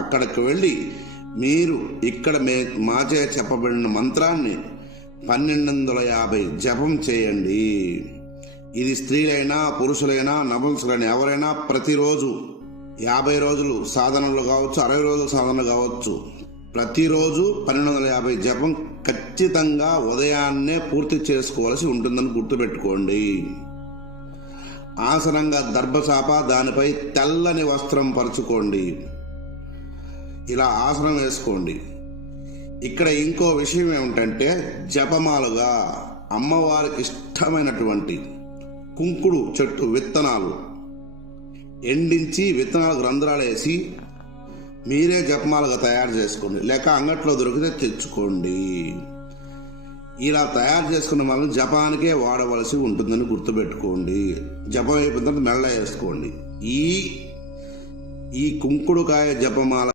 అక్కడికి వెళ్ళి మీరు ఇక్కడ మాచే చెప్పబడిన మంత్రాన్ని 1250 జపం చేయండి. ఇది స్త్రీలైనా పురుషులైనా నపుంసకులైనా ఎవరైనా ప్రతిరోజు 50 రోజులు సాధనలు కావచ్చు, 60 రోజుల సాధనలు కావచ్చు, ప్రతిరోజు 1250 జపం ఖచ్చితంగా ఉదయాన్నే పూర్తి చేసుకోవాల్సి ఉంటుందని గుర్తుపెట్టుకోండి. ఆసనంగా దర్భచాప, దానిపై తెల్లని వస్త్రం పరుచుకోండి. ఇలా ఆసనం వేసుకోండి. ఇక్కడ ఇంకో విషయం ఏమిటంటే, జపమాలుగా అమ్మవారికి ఇష్టమైనటువంటి కుంకుడు చెట్టు విత్తనాలు ఎండించి విత్తనాలకు రంధ్రాలు వేసి మీరే జపమాలుగా తయారు చేసుకోండి, లేక అంగట్లో దొరికితే తెచ్చుకోండి. ఇలా తయారు చేసుకున్న మనం జపానికే వాడవలసి ఉంటుందని గుర్తుపెట్టుకోండి. జపం అయిపోయిన తర్వాత మెల్ల వేసుకోండి. ఈ కుంకుడుకాయ జపమాల